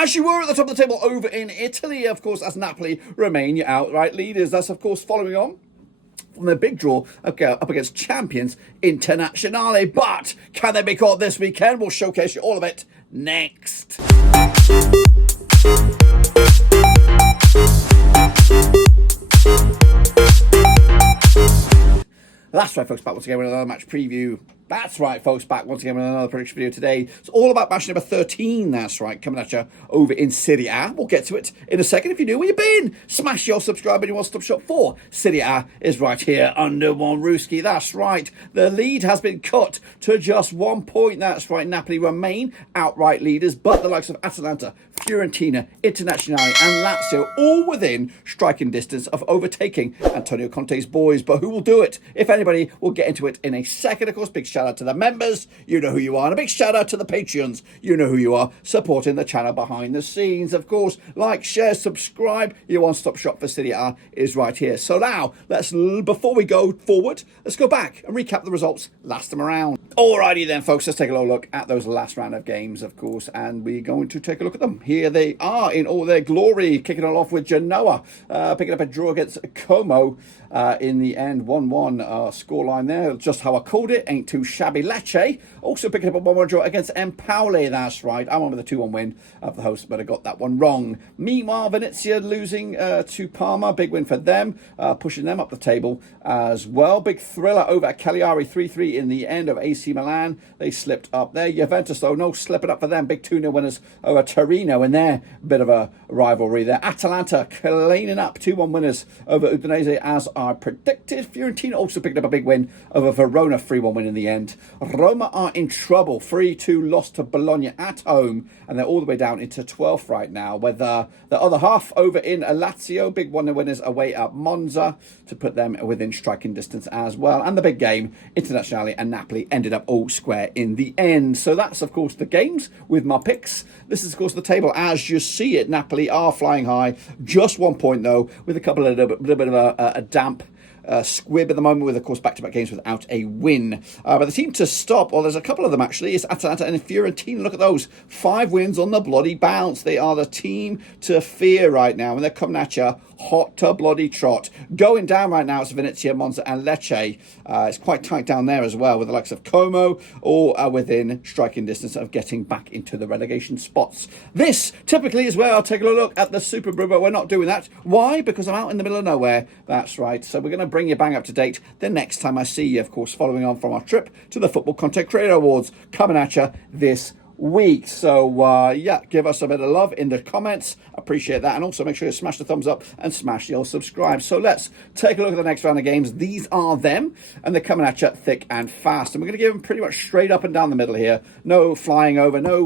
as you were at the top of the table over in Italy, of course, as Napoli remain your outright leaders. That's, of course, following on from the big draw up against champions Internazionale. But can they be caught this weekend? We'll showcase you all of it next. That's right, folks, back once again with another match preview. That's right, folks, back once again with another prediction video today. It's all about match number 13, that's right, coming at you over in Serie A. We'll get to it in a second. If you're new, where you been? Smash your subscribe and your one-stop shop for Serie A is right here under one rooski. That's right, the lead has been cut to just 1 point. That's right, Napoli remain outright leaders, but the likes of Atalanta, Fiorentina, Internazionale and Lazio all within striking distance of overtaking Antonio Conte's boys. But who will do it? If anybody, we'll get into it in a second. Of course, big shout out to the members, you know who you are, and a big shout out to the Patreons, you know who you are, supporting the channel behind the scenes. Of course, like, share, subscribe. Your one-stop shop for Serie A is right here. So now, before we go forward, let's go back and recap the results last time around. Alrighty then, folks, let's take a little look at those last round of games, of course, and we're going to take a look at them. Here they are in all their glory, kicking it off with Genoa, picking up a draw against Como. In the end, 1-1 scoreline there. Just how I called it. Ain't too shabby. Lecce also picking up a 1-1 draw against Empoli. That's right. I went with a 2-1 win of the host, but I got that one wrong. Meanwhile, Venezia losing to Parma. Big win for them, pushing them up the table as well. Big thriller over at Cagliari, 3-3 in the end of AC Milan. They slipped up there. Juventus, though, no slipping up for them. Big 2-0 winners over Torino in their bit of a rivalry there. Atalanta cleaning up, 2-1 winners over Udinese as I predicted. Fiorentina also picked up a big win over Verona, 3-1 win in the end. Roma are in trouble, 3-2 loss to Bologna at home, and they're all the way down into 12th right now, with the other half over in Lazio, big 1-0 winners away at Monza to put them within striking distance as well. And the big game, Internazionale and Napoli ended up all square in the end. So that's, of course, the games with my picks. This is, of course, the table as you see it. Napoli are flying high, just 1 point, though, with a couple of little bit of a damp squib at the moment, with, of course, back-to-back games without a win. But the team to stop, well, there's a couple of them actually, is Atalanta and Fiorentina. Look at those, 5 wins on the bloody bounce. They are the team to fear right now, and they're coming at you hot to bloody trot. Going down right now, it's Venezia, Monza and Lecce. It's quite tight down there as well, with the likes of Como all within striking distance of getting back into the relegation spots. This typically is where I'll take a look at the Super Brew, but we're not doing that. Why? Because I'm out in the middle of nowhere. That's right. So we're going to bring you bang up to date the next time I see you, of course, following on from our trip to the Football Content Creator Awards coming at you this week. So yeah, give us a bit of love in the comments, appreciate that, and also make sure you smash the thumbs up and smash your subscribe. So let's take a look at the next round of games. These are them, and they're coming at you thick and fast, and we're going to give them pretty much straight up and down the middle here. No flying over, no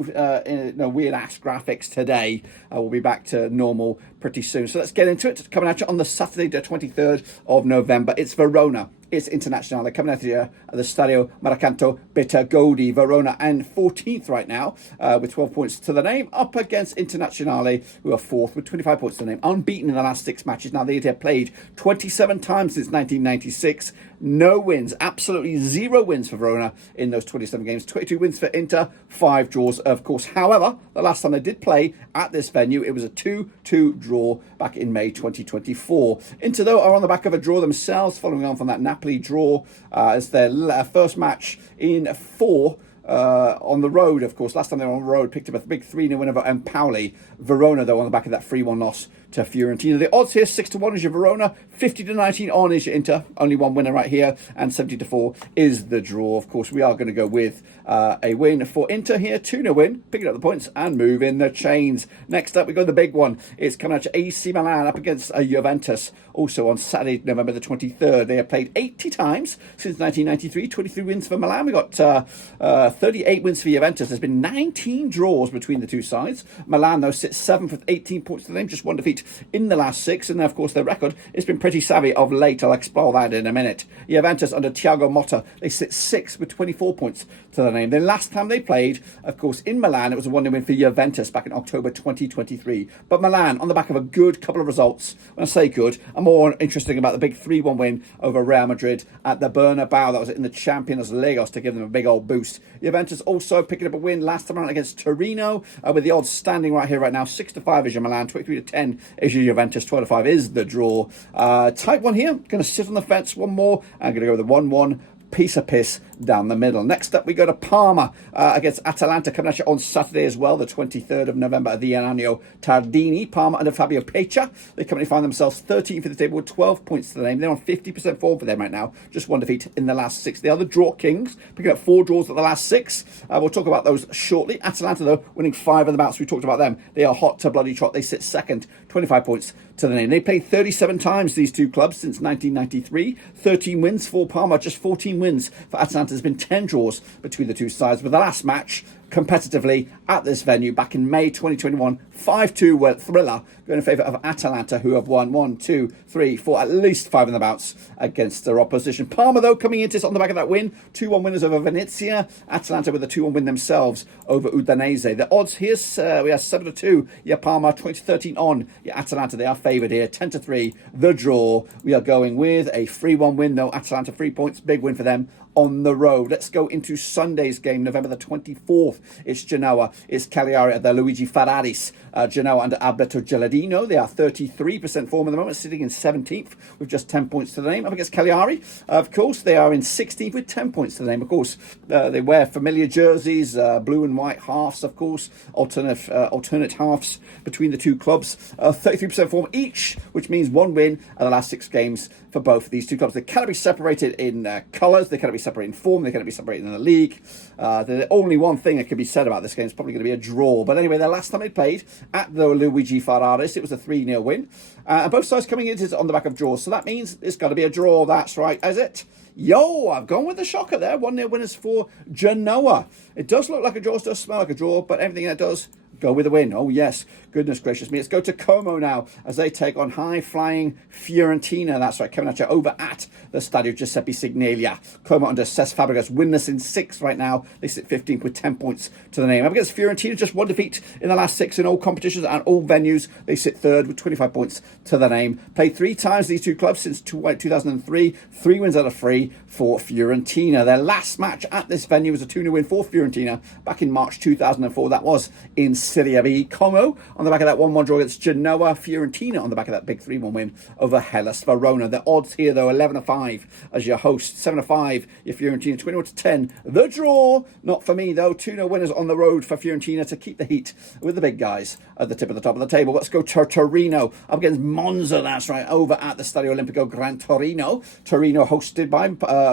weird ass graphics today. We'll be back to normal pretty soon. So let's get into it. Coming at you on the Saturday the 23rd of November, it's Verona. It's Internazionale coming out here at the Stadio Marcanto Betagodi. Verona and 14th right now with 12 points to the name, up against Internazionale, who are 4th with 25 points to the name, unbeaten in the last 6 matches. Now, they have played 27 times since 1996. No wins, absolutely 0 wins for Verona in those 27 games. 22 wins for Inter, 5 draws, of course. However, the last time they did play at this venue, it was a 2-2 draw back in May 2024. Inter, though, are on the back of a draw themselves, following on from that Napoli draw as their first match in 4 on the road, of course. Last time they were on the road, picked up a big 3-0 win over Empoli. Verona, though, on the back of that 3-1 loss to Fiorentina. The odds here, 6-1 is your Verona, 50-19 on is your Inter. Only one winner right here, and 70-4 is the draw. Of course, we are going to go with a win for Inter here. 2-0 win, picking up the points and moving the chains. Next up, we go the big one. It's coming out to AC Milan up against Juventus. Also on Saturday, November the 23rd. They have played 80 times since 1993. 23 wins for Milan. We got 38 wins for Juventus. There's been 19 draws between the two sides. Milan, though, sits 7th with 18 points to the name. Just one defeat in the last 6, and of course their record has been pretty savvy of late. I'll explore that in a minute. Juventus under Thiago Motta, they sit 6th with 24 points to their name. The last time they played, of course, in Milan, it was a 1-0 win for Juventus back in October 2023. But Milan, on the back of a good couple of results, when I say good, I'm more interested about the big 3-1 win over Real Madrid at the Bernabeu. That was in the Champions League to give them a big old boost. Juventus also picking up a win last time around against Torino, with the odds standing right here, right now. 6-5 is your Milan, 23-10 is your Juventus, 12-5 is the draw. Tight one here. Going to sit on the fence one more. I'm going to go with the 1-1. Piece of piss down the middle. Next up, we go to Parma against Atalanta, coming at you on Saturday as well, the 23rd of November at the Ennio Tardini. Parma under Fabio Pecha. They currently find themselves 13th for the table with 12 points to the name. They're on 50% form for them right now. Just one defeat in the last 6. They are the draw kings, picking up 4 draws at the last 6. We'll talk about those shortly. Atalanta, though, winning 5 of the bouts. We talked about them. They are hot to bloody trot. They sit second, 25 points to the name. They played 37 times, these two clubs, since 1993. 13 wins for Parma, just 14 wins for Atalanta. There's been 10 draws between the two sides, with the last match competitively at this venue back in May 2021, 5-2 thriller going in favour of Atalanta, who have won 1, 2, 3, 4, at least 5 in the bouts against their opposition. Parma, though, coming into this on the back of that win, 2-1 winners over Venezia. Atalanta with a 2-1 win themselves over Udinese. The odds here, we have 7-2. Yeah, Parma, 20-13 on. Yeah, Atalanta, they are favoured here, 10-3. The draw. We are going with a 3-1 win, though. Atalanta, 3 points, big win for them on the road. Let's go into Sunday's game, November the 24th. It's Genoa. It's Cagliari at the Luigi Ferraris. Genoa under Alberto Geladino. They are 33% form at the moment, sitting in 17th with just 10 points to the name. Up against Cagliari, of course, they are in 16th with 10 points to the name. Of course, they wear familiar jerseys, blue and white halves, of course, alternate halves between the two clubs. 33% form each, which means 1 win at the last 6 games for both of these two clubs. They cannot be separated in colours. They cannot be separated in form. They cannot be separated in the league. The only one thing that can be said about this game is probably going to be a draw. But anyway, the last time they played at the Luigi Ferraris, it was a 3-0 win. And both sides coming in on the back of draws. So that means it's got to be a draw. That's right, is it? Yo, I've gone with the shocker there. 1-0 winners for Genoa. It does look like a draw. It does smell like a draw. But everything that does, go with a win. Oh, yes. Goodness gracious me. Let's go to Como now as they take on high-flying Fiorentina. That's right, coming at you over at the Stadio Giuseppe Signelia. Como under Cesc Fabregas, winless in 6 right now. They sit 15th with 10 points to the name. Up against Fiorentina, just 1 defeat in the last 6 in all competitions and all venues. They sit 3rd with 25 points to the name. Played 3 times these two clubs since 2003. 3 wins out of 3 for Fiorentina. Their last match at this venue was a 2-0 win for Fiorentina back in March 2004. That was in Serie A. Como on the back of that 1-1 draw against Genoa. Fiorentina on the back of that big 3-1 win over Hellas Verona. The odds here, though, 11-5 as your host. 7-5, your Fiorentina. 21-10, the draw. Not for me, though. 2-0 winners on the road for Fiorentina to keep the heat with the big guys at the top of the table. Let's go to Torino up against Monza. That's right, over at the Stadio Olimpico Gran Torino. Torino hosted by,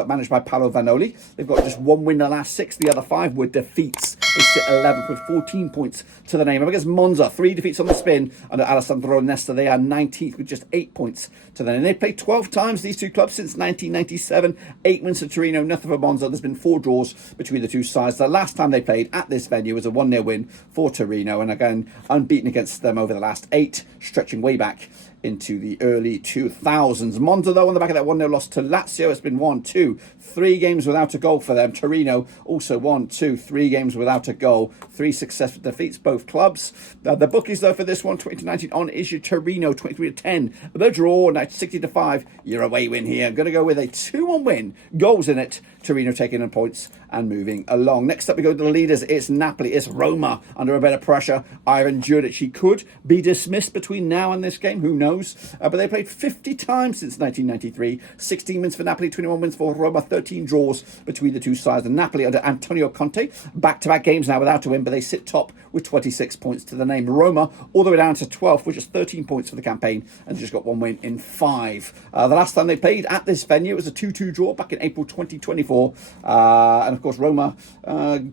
managed by Paolo Vanoli. They've got just 1 win in the last 6. The other 5 were defeats. They sit 11th with 14 points to the name. Up against Monza, 3 defeats on the spin under Alessandro Nesta. They are 19th with just 8 points to the name. They've played 12 times, these two clubs, since 1997. 8 wins for Torino, nothing for Monza. There's been 4 draws between the two sides. The last time they played at this venue was a 1-0 win for Torino, and again, unbeaten against them over the last 8, stretching way back into the early 2000s. Monza, though, on the back of that 1-0 loss to Lazio, it's been 1, 2, 3 games without a goal for them. Torino also 1, 2, 3 games without a goal. 3 successful defeats, both clubs. The bookies, though, for this one, 20-19 on is your Torino, 23-10. The draw, 60-5. Your away win here. I'm going to go with a 2-1 win. Goals in it. Torino taking in points and moving along. Next up, we go to the leaders. It's Napoli. It's Roma under a bit of pressure. Ivan Juric, he could be dismissed between now and this game. Who knows? But they played 50 times since 1993. 16 wins for Napoli, 21 wins for Roma, 13 draws between the two sides. And Napoli under Antonio Conte, back-to-back games now without a win, but they sit top with 26 points to the name. Roma all the way down to 12th with just 13 points for the campaign and just got 1 win in 5. The last time they played at this venue was a 2-2 draw back in April 2024. And of course, Roma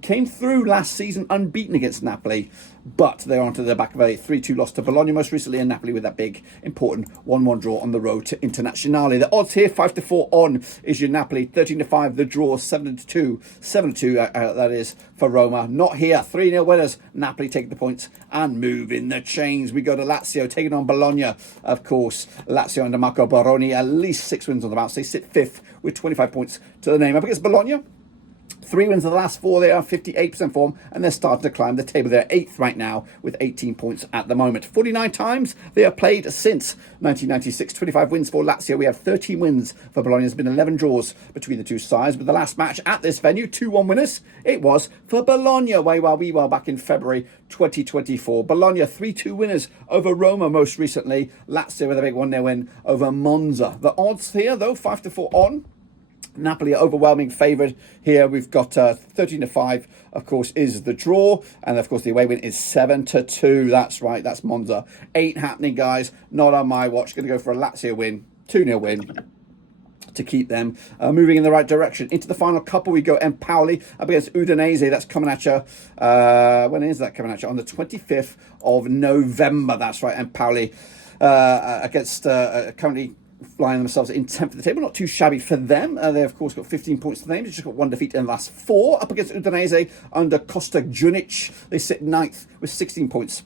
came through last season unbeaten against Napoli. but they're onto the back of a 3-2 loss to Bologna most recently, and Napoli with that big, important 1-1 draw on the road to Internazionale. The odds here, 5-4 on is your Napoli, 13-5 the draw, 7-2, 7-2 that is for Roma. Not here, 3-0 winners. Napoli taking the points and moving the chains. We go to Lazio, taking on Bologna, of course. Lazio under Marco Baroni, at least 6 wins on the bounce. They sit 5th with 25 points to the name. Up against Bologna, 3 wins of the last 4. They are 58% form, and they're starting to climb the table. They're 8th right now with 18 points at the moment. 49 times they have played since 1996. 25 wins for Lazio. We have 13 wins for Bologna. There's been 11 draws between the two sides. With the last match at this venue, 2-1 winners. It was for Bologna way while we were back in February 2024. Bologna 3-2 winners over Roma most recently. Lazio with a big 1-0 win over Monza. The odds here though, 5-4 on. Napoli are overwhelming favourite here. We've got 13-5, of course, is the draw. And, of course, the away win is 7-2. That's right. That's Monza. Ain't happening, guys. Not on my watch. Going to go for a Lazio win. 2-0 win to keep them moving in the right direction. Into the final couple, we go Empoli up against Udinese. That's coming at you. When is that coming at you? On the 25th of November. That's right. Empoli against currently flying themselves in 10th of the table. Not too shabby for them. They, of course, got 15 points to the name. They've just got 1 defeat in the last 4. Up against Udinese under Costa Junic. They sit 9th with 16 points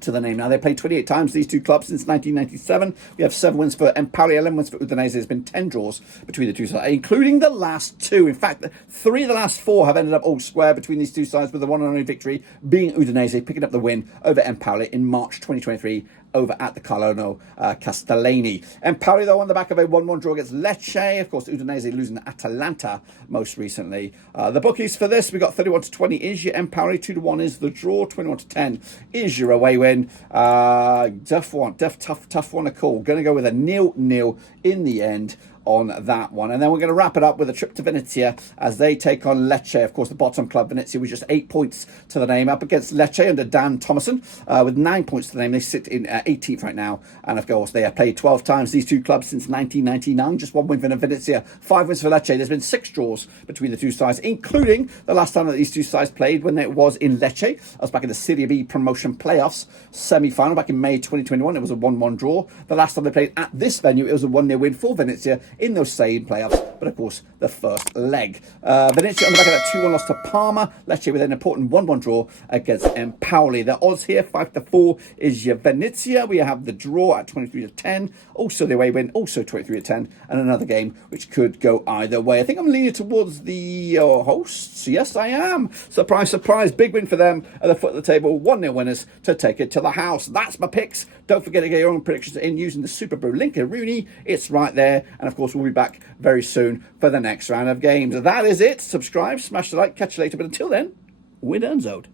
to the name. Now, they played 28 times, these two clubs, since 1997. We have 7 wins for Empoli, 11 wins for Udinese. There's been 10 draws between the two sides, including the last 2. In fact, 3 of the last 4 have ended up all square between these two sides, with the one and only victory being Udinese picking up the win over Empoli in March 2023 over at the Carlo Castellani. Empoli, though, on the back of a 1-1 draw against Lecce. Of course, Udinese losing to Atalanta most recently. The bookies for this, we got 31-20 is your Empoli, 2-1 is the draw, 21-10 is your away win. Tough one to call. Going to go with a 0-0 in the end on that one. And then we're going to wrap it up with a trip to Venezia as they take on Lecce. Of course, the bottom club, Venezia, with just 8 points to the name. Up against Lecce under Dan Thomason with 9 points to the name. They sit in 18th right now. And of course, they have played 12 times, these two clubs, since 1999. Just 1 win for Venezia, 5 wins for Lecce. There's been 6 draws between the two sides, including the last time that these two sides played when it was in Lecce. I was back in the Serie B promotion playoffs semi-final back in May 2021. It was a 1-1 draw. The last time they played at this venue, it was a 1-0 win for Venezia in those same playoffs, but of course the first leg. Venezia on the back of that 2-1 loss to Parma. Lecce with an important 1-1 draw against Empoli. The odds here, 5-4 is your Venezia. We have the draw at 23-10. Also the away win, also 23-10, and another game which could go either way. I think I'm leaning towards the hosts. Yes, I am. Surprise, surprise. Big win for them at the foot of the table. 1-0 winners to take it to the house. That's my picks. Don't forget to get your own predictions in using the Super Brew link in Rooney. It's right there. And of course, we'll be back very soon for the next round of games. That is it. Subscribe, smash the like, catch you later. But until then, we're done, Zode.